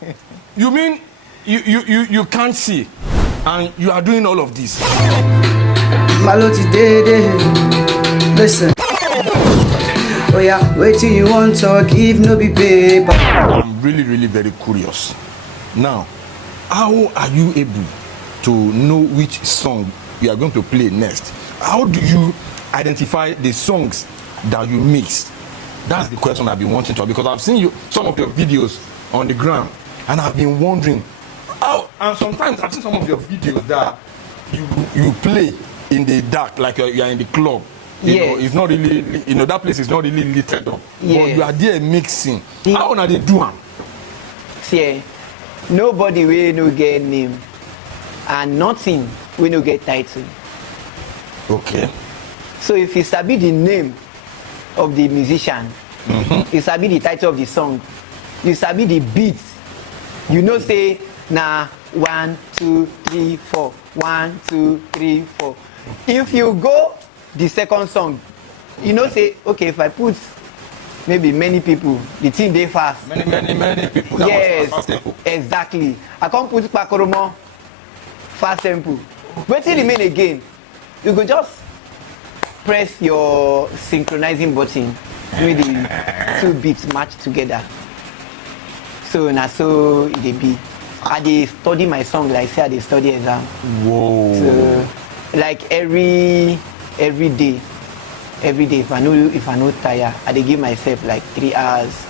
You mean you can't see and you are doing all of this? Maloti Dede, listen. Oh yeah, wait till you want talk, if no be paper. I'm really very curious. Now, how are you able to know which song you are going to play next? How do you identify the songs that you mix? That's the question I've been wanting to, because I've seen some of your videos on the ground, and I've been wondering how. And sometimes I've seen some of your videos that you play in the dark, like you are in the club. You know, it's not really, that place is not really lit up. Yeah. But you are there mixing. How are they doing? See, nobody will no get name, and nothing will no get title. Okay. So if you sabi the name of the musician, you sabi the title of the song, you sabi the beats, you know say na 1 2 3 4 1 2 3 4. If you go the second song, you know say okay, if I put maybe many people, the thing dey fast. Many people. Yes, fast tempo. exactly. I can't put Pakoromo fast tempo. Wetin remain again? You go just press your synchronizing button with the two beats match together. So na so it dey be. I dey study my song like say I dey study exam. Whoa. So like every day if I no tire, I dey give myself like 3 hours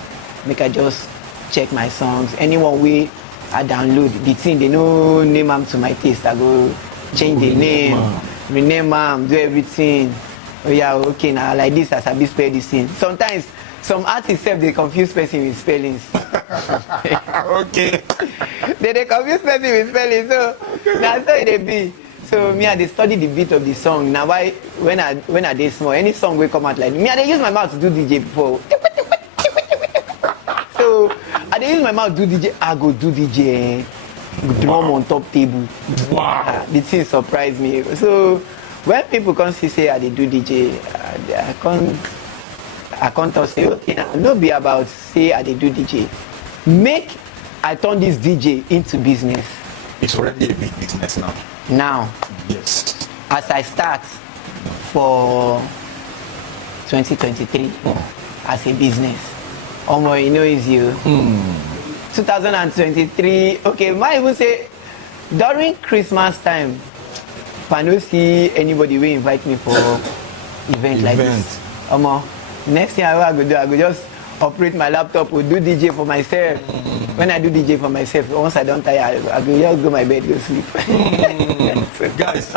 make I just check my songs. Anyone wey I download, the thing they no name am to my taste, I go change the name, rename am, do everything. Oh yeah, okay, now like this as I be spell this thing. Sometimes some artists sef dey confuse person with spellings. Okay. They confuse person with spellings, so that's how it dey be. So me I dey study the beat of the song. Now why when I dey small, any song will come out like me, I dey use my mouth to do DJ before. So I dey use my mouth to do DJ. I go do DJ, drum on top table. Wow. The thing surprised me. So when people come see say I dey do DJ, I can't talk say okay, now no be about say I dey do DJ. Make I turn this DJ into business. It's already a big business now. Now, Yes. as I start for 2023 as a business, you know it's you. 2023, okay, might even say during Christmas time, if I don't see anybody will invite me for event like this. Next thing I go do, I go just operate my laptop or do DJ for myself. When I do DJ for myself, once I don't tire, I go just go my bed, go sleep. Guys,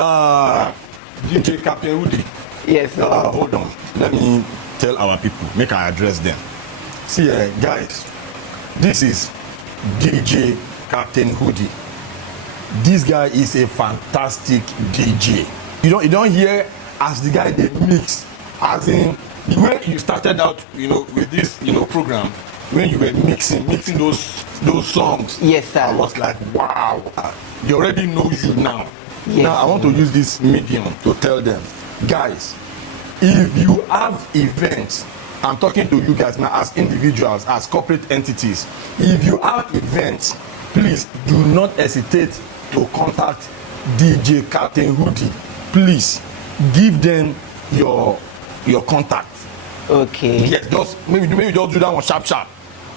DJ Captain Woody. Yes. Hold on. Let me tell our people, make I address them. See, guys, this is DJ Captain Hoodie. This guy is a fantastic DJ. You don't hear as the guy they mix, as in the way you started out, with this, program, when you were mixing those songs. Yes, sir. I was like, wow. They already know you now. Yes. Now I want to use this medium to tell them, guys, if you have events, I'm talking to you guys now as individuals, as corporate entities. If you have events, please do not hesitate to contact DJ Captain Hoodie. Please give them your contact. Okay. Yes, just maybe just do that one sharp.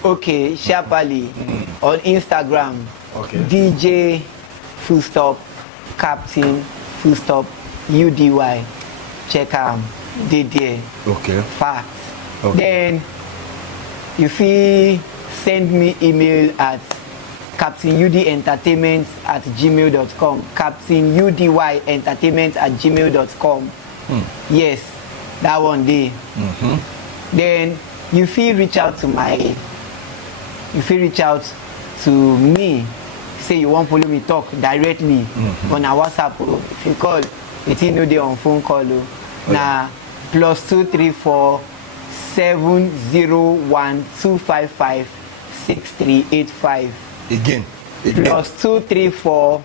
Okay, sharply on Instagram. Okay. DJ full stop Captain full stop UDY. Check they there. Okay. Fact. Okay. Then if you send me email at captainudentertainment@gmail.com. captainudentertainment@gmail.com. Yes, that one day. Then you feel reach out to me, say you want follow me talk directly on our WhatsApp. If you call, it no dey on phone call. Na +234 701 255 6385. Again. +234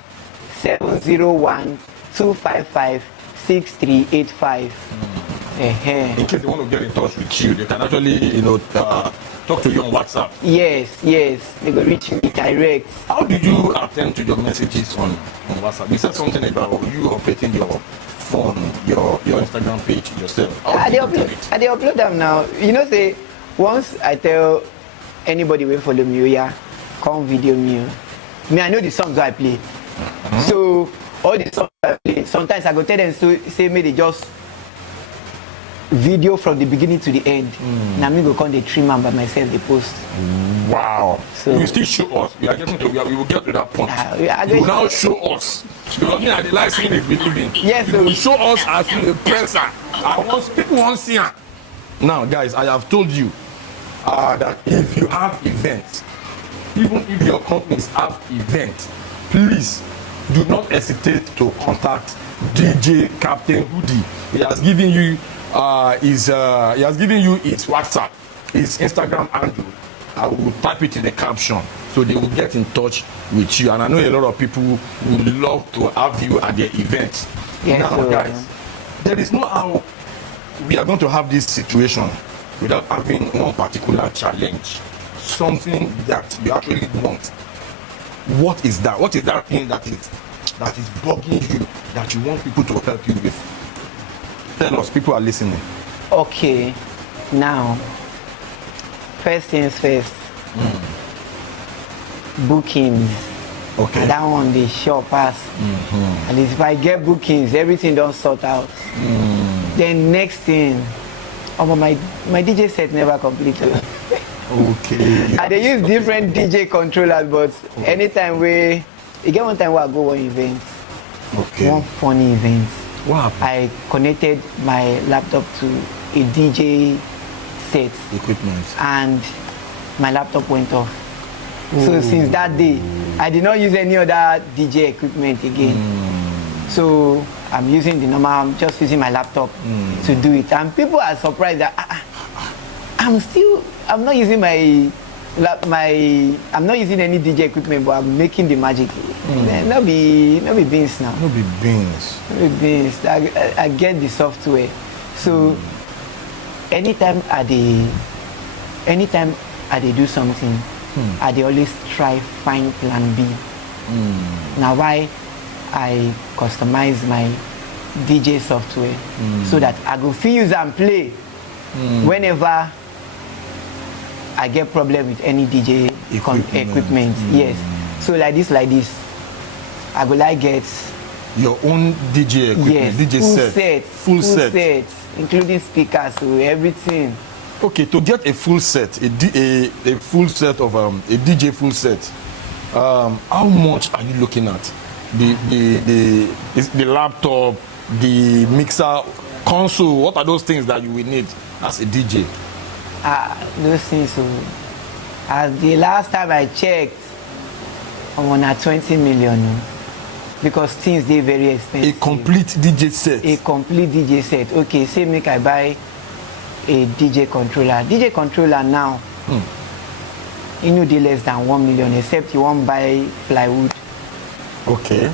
701 255 6385. In case they want to get in touch with you, they can actually, talk to you on WhatsApp. Yes, they will reach me direct. How did you attend to your messages on WhatsApp? You said something about you operating your phone, your Instagram page yourself. I dey upload them now. Say once I tell anybody will follow me, yeah, come video me. I know the songs I play. So all the songs I play, sometimes I go tell them say me they just video from the beginning to the end. Now me go come the trim am by myself the post. Wow. So you still show us. We will get to that point. You will now show us. Because me and the life scene is believing. Yes, you will show us as a presser. People want to see her. Now, guys, I have told you that if you have events, even if your companies have events, please do not hesitate to contact DJ Captain Hoodie. He has given you his WhatsApp, his Instagram handle. I will type it in the caption so they will get in touch with you. And I know a lot of people would love to have you at their events. Yes, now, guys, there is no how we are going to have this situation without having one particular challenge, something that you actually want. What is that? What is that thing that is bugging you, that you want people to help you with? Tell us, people are listening. Okay, now, first things first. Bookings. Okay. That one they sure pass. At least if I get bookings, everything don't sort out. Then next thing, my DJ set never completed. Okay. I they use different DJ controllers, but anytime you get one time where I go one event, one funny event. Wow. I connected my laptop to a DJ set equipment, and my laptop went off. So since that day, I did not use any other DJ equipment again. So I'm using the normal. I'm just using my laptop to do it, and people are surprised that I'm not using I'm not using any DJ equipment, but I'm making the magic. No be beans now. No be beans. No be beans. I get the software. So anytime I do something, I dey always try find plan B. Now why I customize my DJ software so that I go fit use and play whenever I get problem with any DJ equipment. Yes. So like this, I go get your own DJ equipment. Yes, DJ full set, including speakers, so everything. Okay, to get a full set, a full set of a DJ full set, how much are you looking at? The laptop, the mixer, console. What are those things that you will need as a DJ? Those things. As the last time I checked, I'm on a 20 million. Because things they very expensive. A complete DJ set. A complete DJ set. Okay, say make I buy a DJ controller. DJ controller now, you know, they less than 1 million, except you won't buy plywood. Okay.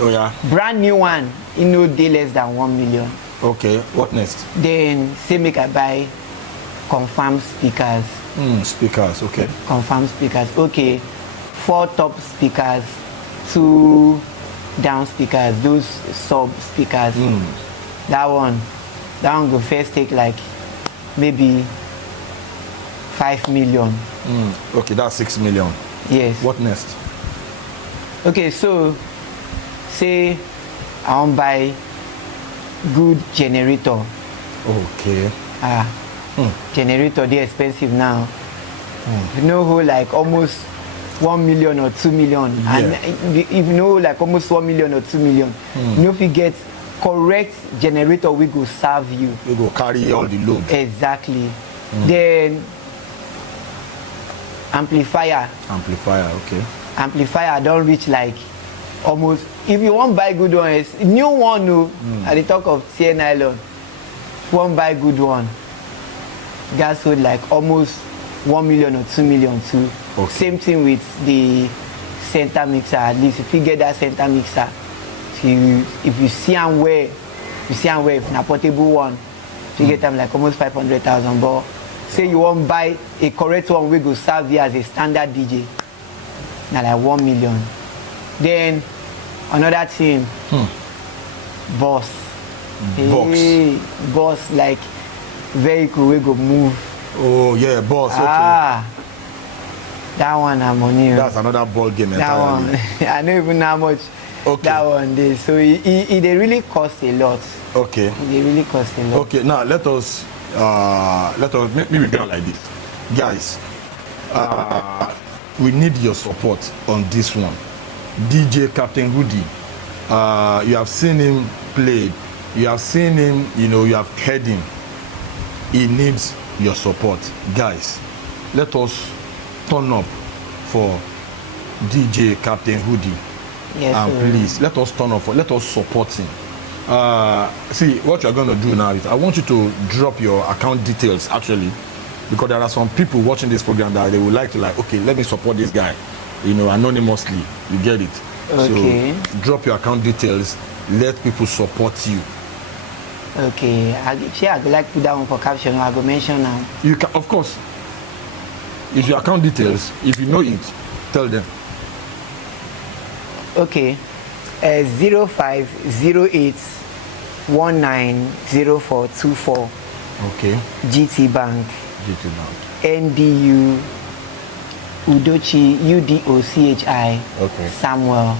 Oh yeah. Brand new one, you know, they less than 1 million. Okay. What next? Then say make I buy confirmed speakers. Speakers. Okay. Confirmed speakers. Okay. 4 top speakers, 2 down speakers, those sub speakers. That one will first take like maybe 5 million. Okay, that's 6 million. Yes. What next? Okay, so say I want buy good generator. Okay. Generator, they expensive now. You know who like almost 1 million or 2 million. Yeah. And if you know like almost 1 million or 2 million, you know if you get correct generator, we go serve you. We go carry all the load. Exactly. Then amplifier. Okay. Amplifier don't reach like almost, if you want buy good one, it's new one no. At the talk of TN nylon, one buy good one, gas would like almost 1 million or 2 million too. Okay. Same thing with the center mixer. At least if you get that center mixer, if you see and where you see am well, na portable one, you get am like almost 500,000. But say you wan buy a correct one wey go serve you as a standard DJ, na like 1 million. Then another thing, bus. Hey, bus like vehicle wey go move. Oh yeah, bus. Ah, that one na money. That's another ball game entirely. That one, I don't even know how much that one is. So it they really cost a lot. Okay. They really cost a lot. Okay, now let us maybe do it like this, guys. We need your support on this one. DJ Captain Rudy, you have seen him play, you have seen him, you have heard him. He needs your support, guys. Let us turn up for DJ Captain Rudy. Yes, and please let us turn up for, let us support him. See, what you're going to do now is I want you to drop your account details, actually, because there are some people watching this program that they would like to, okay, let me support this guy, anonymously. You get it? Okay. So drop your account details, let people support you. Okay, I would like to put that one for caption, I go mention now. You can, of course. If your account details, if you know it, tell them. Okay, 0508190424. Okay. GT Bank. GT Bank. NDU Udochi UDOCHI. Okay. Samuel.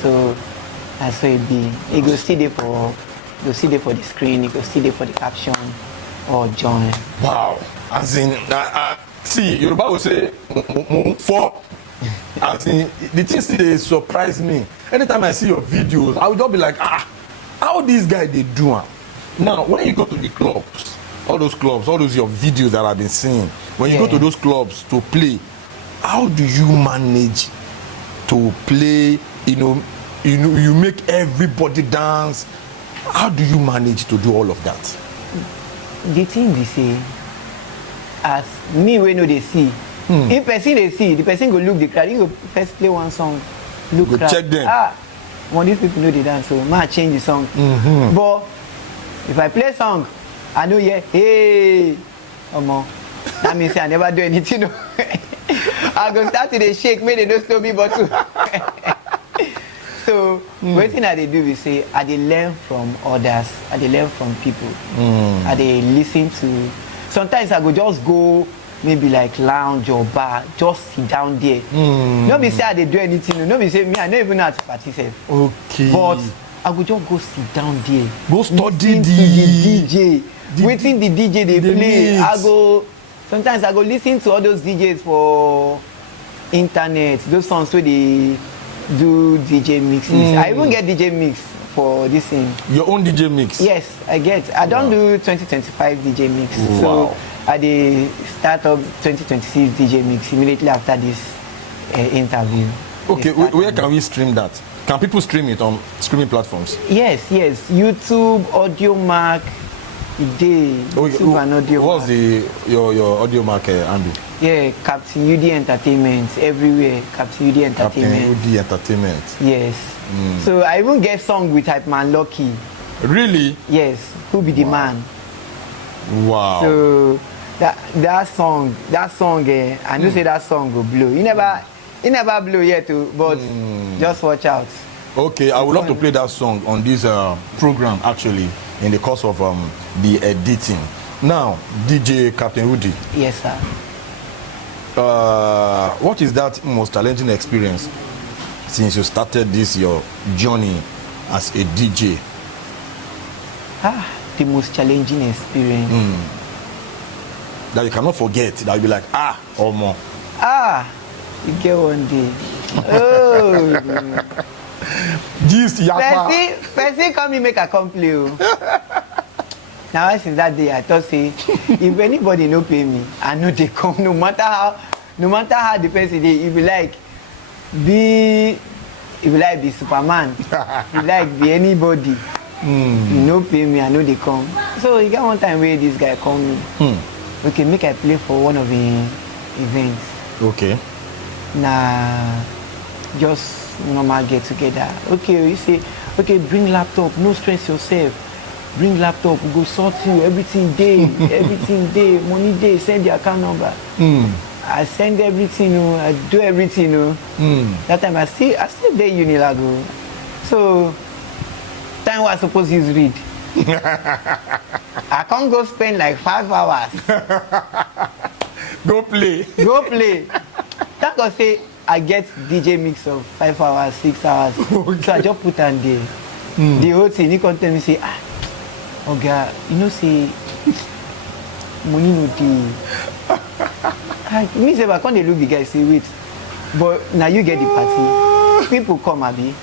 So that's what it be. You go see there for the screen. You go see there for the caption or join. Wow. As in, see, Yoruba will say for. As in, the things they surprise me. Anytime I see your videos, I would just be like, how this guy they do it? Now, when you go to the clubs, all those your videos that I've been seeing, when you go to those clubs to play, how do you manage to play? You make everybody dance. How do you manage to do all of that? The thing they say, as me we know they see. If person they see, the person go look the crowd. He go first play one song, look crowd. Check them. When these people know they dance, so I change the song. But if I play song, I know hey, that means I never do anything. I go start to the shake, make they don't slow me but too. So one thing that they do is say, I they learn from others, I they learn from people, I they listen to. Sometimes I go just go maybe like lounge or bar, just sit down there. Not be say I they do anything, not be say me I don't even know how to participate. Okay. But I would just go sit down there. Go study the DJ. Waiting the DJ they play. Mix. Sometimes I go listen to all those DJs for internet. Those songs where they do DJ mixes. I even get DJ mix for this thing. Your own DJ mix? Yes, I get. I don't do 2025 DJ mix. Wow. So I dey start up 2026 DJ mix immediately after this interview. Okay, where can we stream that? Can people stream it on streaming platforms? Yes. YouTube, AudioMark, YouTube and AudioMark. What's your AudioMark handle? Yeah, Captain UD Entertainment everywhere. Captain UD Entertainment. Captain UD Entertainment. Yes. So I even get song with Hype Man Lucky. Really? Yes. Who be the man? Wow. So that song, I know say that song will blow. He never blow yet too, but just watch out. Okay, I would love to play that song on this program actually in the course of the editing. Now, DJ Captain Rudy. Yes, sir. What is that most challenging experience since you started this your journey as a DJ? The most challenging experience. That you cannot forget. That you'll be like, or more. You get one day. Oh. Gist, yapa. Person come me make a complaint. Now since that day I thought say if anybody no pay me, I know they come no matter how the person dey, if you like be Superman, if you like be anybody, you no pay me, I know they come. So you got one time where this guy call me. Okay, make I play for one of the events. Okay. Nah, just normal get together. Okay, you see, okay, bring laptop, no stress yourself. Bring laptop, we go sort you, everything day, money day, send your account number. I send everything, I do everything, That time I still there Unilago. So time was supposed to use read. I can't go spend like 5 hours. Go play. That God say I get DJ mix of 5 hours, 6 hours. Okay. So I just put on there. The whole thing, he come tell me say, God, say money no dey. Me say, I can't look the guy say wait. But now you get the party. People come, abi.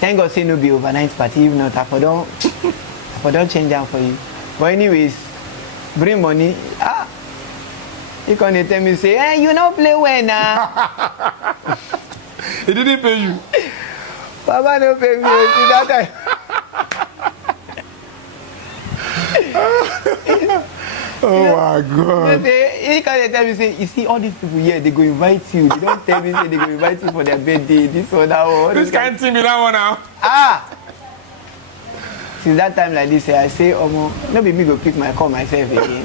Thank God say no be overnight party. If not, I for don't change down for you. But anyways, bring money. He can't tell me say, hey, you don't play well now. He didn't pay you. Papa no pay me. That time. Oh my God. He can't tell me say, you see all these people here, they go invite you. They don't tell me say they go invite you for their birthday. This or that one. This can't see me that one now. Since that time like this, I say, no be me go pick my call myself again.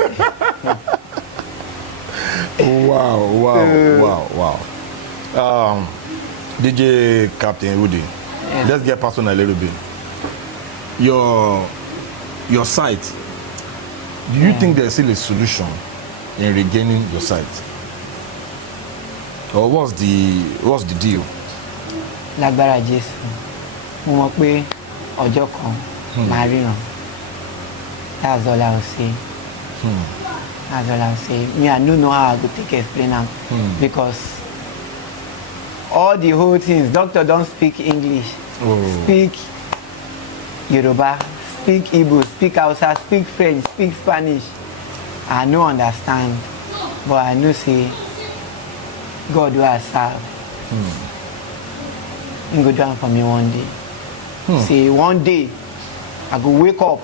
Wow. DJ Captain Rudy, yes. Let's get personal a little bit. Your site, do you think there's still a solution in regaining your site? Or what's the deal? Lágbára Jésù, mo mọ̀ pé ọjọ́ kan máa ríran. That's all I will say. That's all I will say. Me, I don't know how I go take explain them because all the whole things, doctor don't speak English, speak Yoruba, speak Igbo, speak Hausa, speak French, speak Spanish. I no understand, but I know say God will I serve. He go down for me one day. Say one day I go wake up,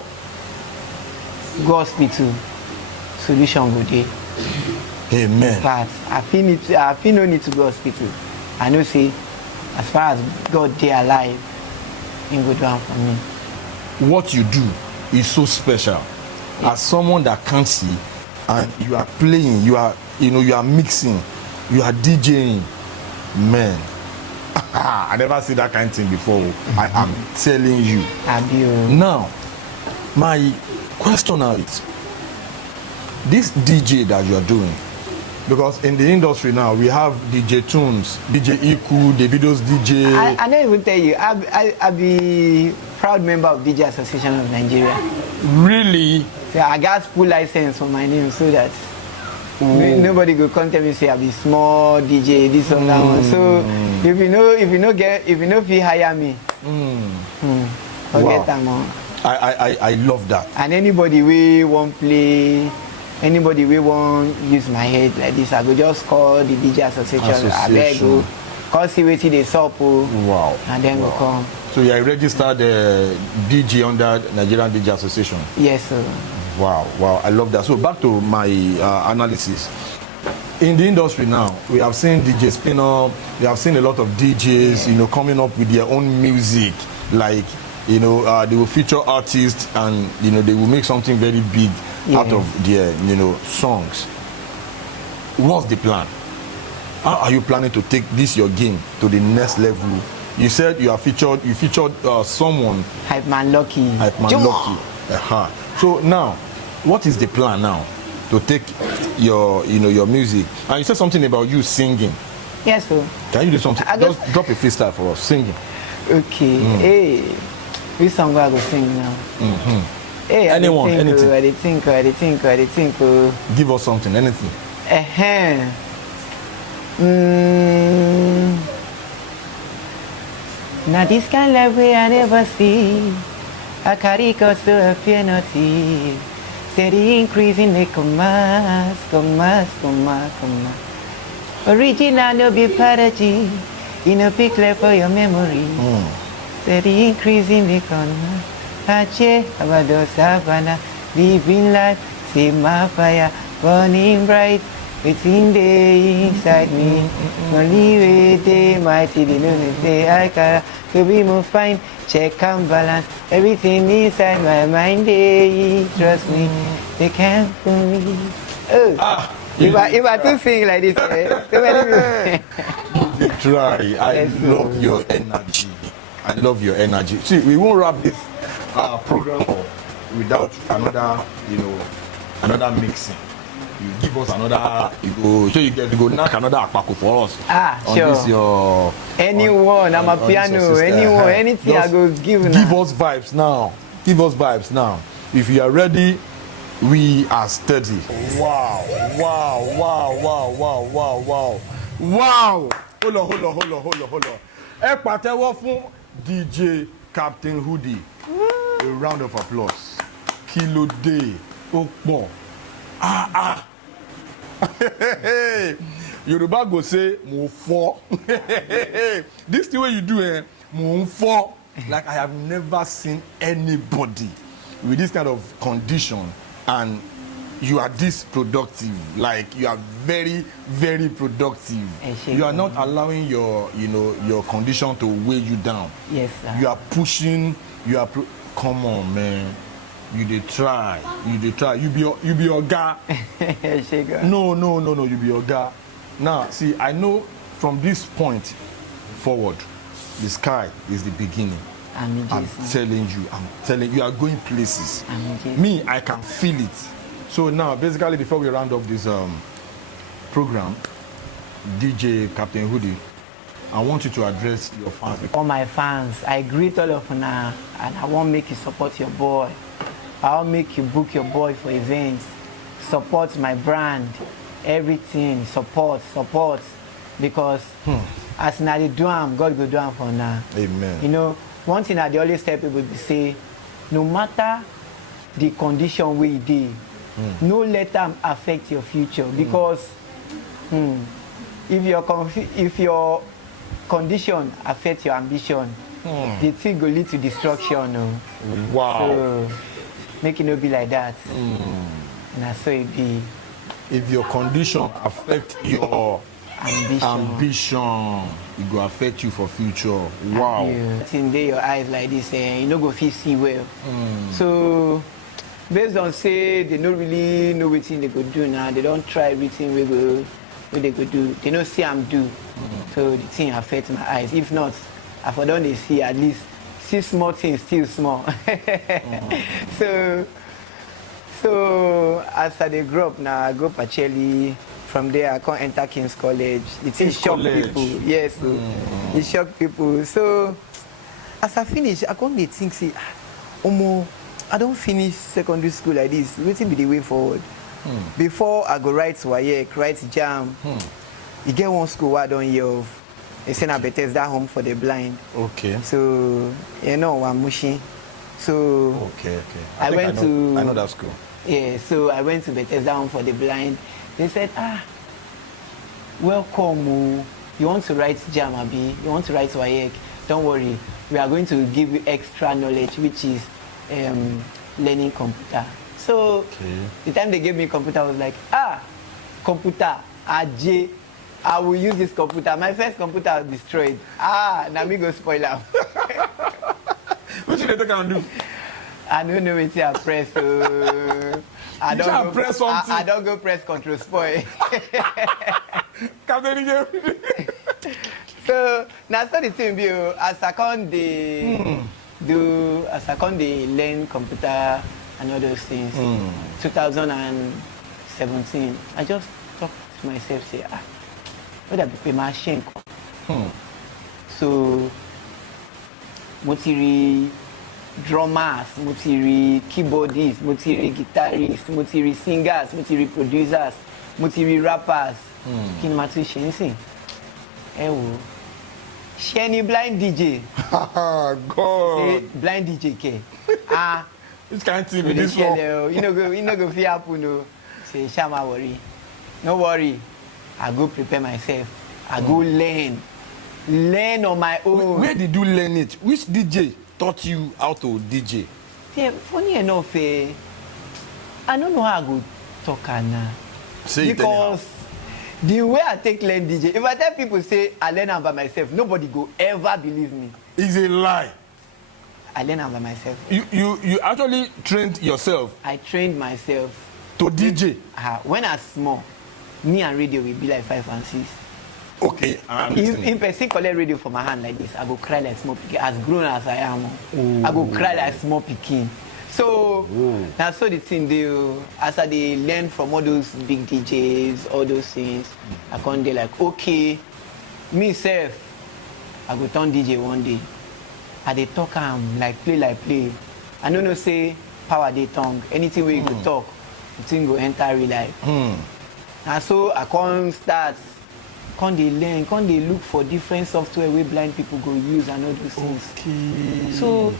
go hospital, solution go there. Amen. But I feel no need to go hospital. I know say as far as God dey alive, He go down for me. What you do is so special. As someone that can't see, and you are playing, you are mixing, you are DJing, man. I never see that kind of thing before. I am telling you. Now, my question now is, this DJ that you are doing, because in the industry now we have DJ Tunes, DJ Iku, Davido's DJ. I don't even tell you. I be proud member of DJ Association of Nigeria. Really? So I got full license for my name so that nobody go come tell me say I be small DJ this or that one. So if you know feel hire me, forget them all. I love that. And anybody we won't play, anybody we won't use my head like this, I go just call the DJ Association. I beg you, call see what they sup. Wow. And then go come. So you are registered DJ under Nigerian DJ Association? Yes, sir. Wow, I love that. So back to my analysis. In the industry now, we have seen DJ spin-up, we have seen a lot of DJs, coming up with their own music. Like, they will feature artists and, they will make something very big out of their, songs. What's the plan? How are you planning to take this, your game, to the next level? You said you featured someone. Hype Man Lucky. So now, what is the plan now to take your music? And you said something about you singing. Yes, sir. Can you do something? Just drop a freestyle for us, singing. Okay. Hey, which song I go sing now? Hey, anything. I think. Give us something, anything. Now this kind of way I never see. A carico so a penalty. Steady increasing the commas. Original no be parody. In a picture for your memory. Steady increasing the commas. Ache abado savannah. Living life, see my fire burning bright. Within the inside me, only with the mighty, the day I can to be more fine, check and balance, everything inside my mind, they trust me, they can't fool me. Oh, if I to sing like this, so many You try. I love your energy. I love your energy. See, we won't wrap this program up without another, another mixing. You give us another, you go knock another akpako for us. On sure. This your anyone, I'm a piano, anyone, anything I go give now. Give us vibes now. Give us vibes now. If you are ready, we are steady. Wow. Hold on. Ẹ pàtẹ́wọ́ fún DJ Captain Hoodie. A round of applause. Kí ló dé? Ó pọ̀. Yoruba go say mo fọ́. This the way you do mo fọ́. Like I have never seen anybody with this kind of condition and you are this productive. Like you are very, very productive. You are not allowing your condition to weigh you down. Yes, sir. You are pushing. Come on, man. You dey try. You be your guy. No. You be your guy. Now, see, I know from this point forward, the sky is the beginning. I'm telling you, you are going places. Me, I can feel it. So now, basically, before we round up this program, DJ Captain Hoodie, I want you to address your fans. All my fans, I greet all of you now, and I want to make you support your boy. I'll make you book your boy for events, support my brand, everything, support, because as now they do am, God go do am for now. Amen. One thing I dey always tell people be say, no matter the condition where you dey, no let them affect your future, because if your condition affect your ambition, the thing go lead to destruction. Wow. So, make it not be like that. And so it be. If your condition affect your ambition, it will affect you for future. Wow. In your eyes like this, you no go fit see well. So based on say they don't really know what they could do now, they don't try everything what they could do. They don't see I'm do. So the thing affects my eyes. If not, if I don't see at least see small things still small. So as I grow up now, I go Pacheli. From there, I can't enter King's College. It shock people. Yes, it shock people. So as I finish, I can't think, say, I don't finish secondary school like this. Waiting be the way forward. Before I go write WAEC, write JAM, you get one school where I don't hear of. They send a Bethesda home for the blind. Okay. So, I'm mushi. So, I know that school. Yeah, so I went to Bethesda home for the blind. They said, welcome. You want to write JAM, Abi? You want to write WAEC? Don't worry. We are going to give you extra knowledge, which is learning computer. So, the time they gave me computer, I was like, computer, AJ. I will use this computer. My first computer was destroyed. Now me go spoil out. What should they can do? I don't know what I press. I don't press something. I don't go press control spoil. So now start the thing view as I can't learn computer and all those things. 2017, I just talked to myself, say, what I be machine. So motiri drummers, motiri keyboardists, motiri guitarists, motiri singers, motiri producers, motiri rappers. Kin matu shensi. Sheni blind DJ. God. Say, blind DJ ke. This kind of thing with this one. You know go fear happen no. Say Shama worry. No worry. I go prepare myself. I go learn on my own. Where did you learn it? Which DJ taught you how to DJ? Yeah, funny enough, I don't know how I go talk now. Say because The way I take learn DJ, if I tell people say I learn am by myself, nobody go ever believe me. It's a lie. I learn am by myself. You actually trained yourself I trained myself. to DJ. When I small, me and radio will be like 5 and 6. Okay, I'm If person collect radio from my hand like this, I go cry like small pikin. As grown as I am, I go cry like small pikin. So that's so the thing do. As I dey learn from all those big DJs, all those things, I can't dey like okay, me self, I go turn DJ one day. I dey talk am like play. I don't know say power dey tongue. Anything where you go talk, the thing go enter real life. And so I can't start. Can't they learn? Can't they look for different software where blind people go use and all those things? Okay. So,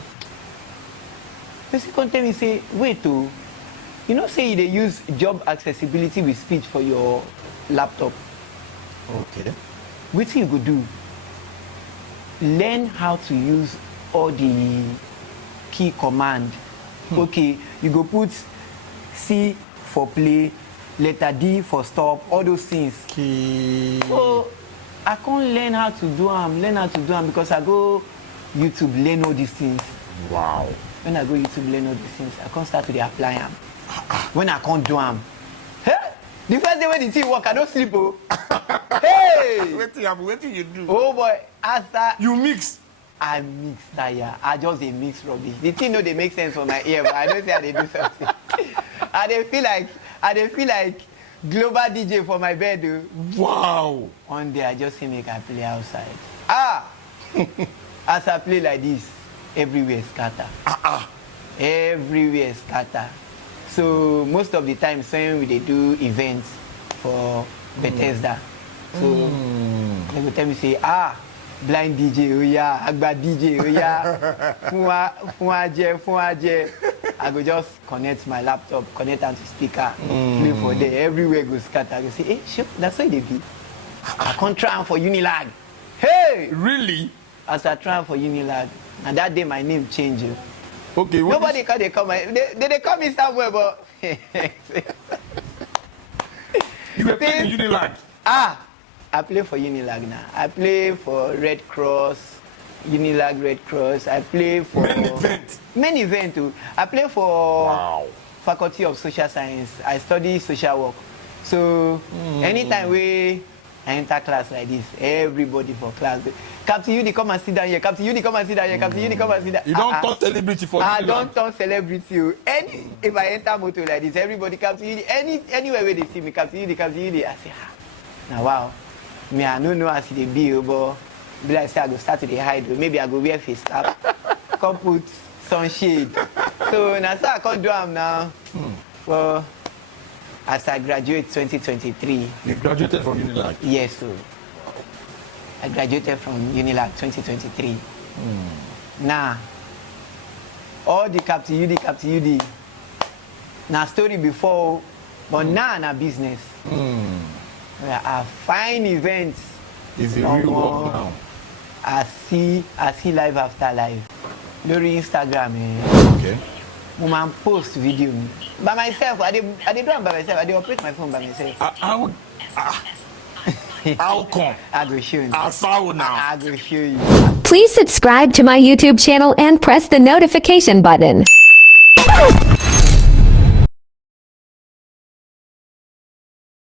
person come tell me say, wait oh, you know say they use job accessibility with speech for your laptop. Okay. What you go do? Learn how to use all the key command. Okay, you go put C for play, letter D for stop, all those things. Okay. So I can't learn how to do them, because I go YouTube learn all these things. Wow. When I go YouTube learn all these things, I can't start to apply them. When I can't do them, hey, the first day when the thing work, I don't sleep. Oh. Hey! What you do? Oh boy, after You mix. I mix tire, I just dey mix rubbish. The thing no dey make sense for my ear, but I don't say I dey do something. I dey feel like global DJ for my bed. Oh. Wow. One day I just say make I play outside. As I play like this, everywhere scatter. Everywhere scatter. So most of the time when we dey do events for Bethesda, so they go tell me say blind DJ, oh yeah, Agba DJ, oh yeah, fun aje. I go just connect my laptop, connect am to speaker, play for there. Everywhere go scatter. I go say, sure, that's why they be. I can't try am for Unilag. Hey! Really? As I try am for Unilag, and that day my name change. Okay. Nobody can they come. They call me somewhere, but You were playing Unilag. I play for Unilag now. I play for Red Cross, Unilag Red Cross. I play for many events too. I play for Faculty of Social Science. I study social work. So anytime we enter class like this, everybody for class. Captain Udi, come and sit down here. Captain Udi, come and sit down here. Captain Udi, come and sit down. You don't turn celebrity for I don't turn celebrity. If I enter motor like this, everybody Captain Udi, anywhere where they see me, Captain Udi, I say, now wow. Me, I don't know as they be, but like say I go start to the hide. Maybe I go wear face cap, come put sunshade. So now I can't do them now. Well, as I graduate 2023. You graduated from Unilag? Yes, sir. I graduated from Unilag 2023. Now, all the Captain UD. Now story before, but now na business. I find events. It's a real work now. I see live after live. Lórí Instagram. Okay. Woman post video by myself. I dey do it by myself. I dey operate my phone by myself. How come? I go show you. I saw now. I go show you. Please subscribe to my YouTube channel and press the notification button.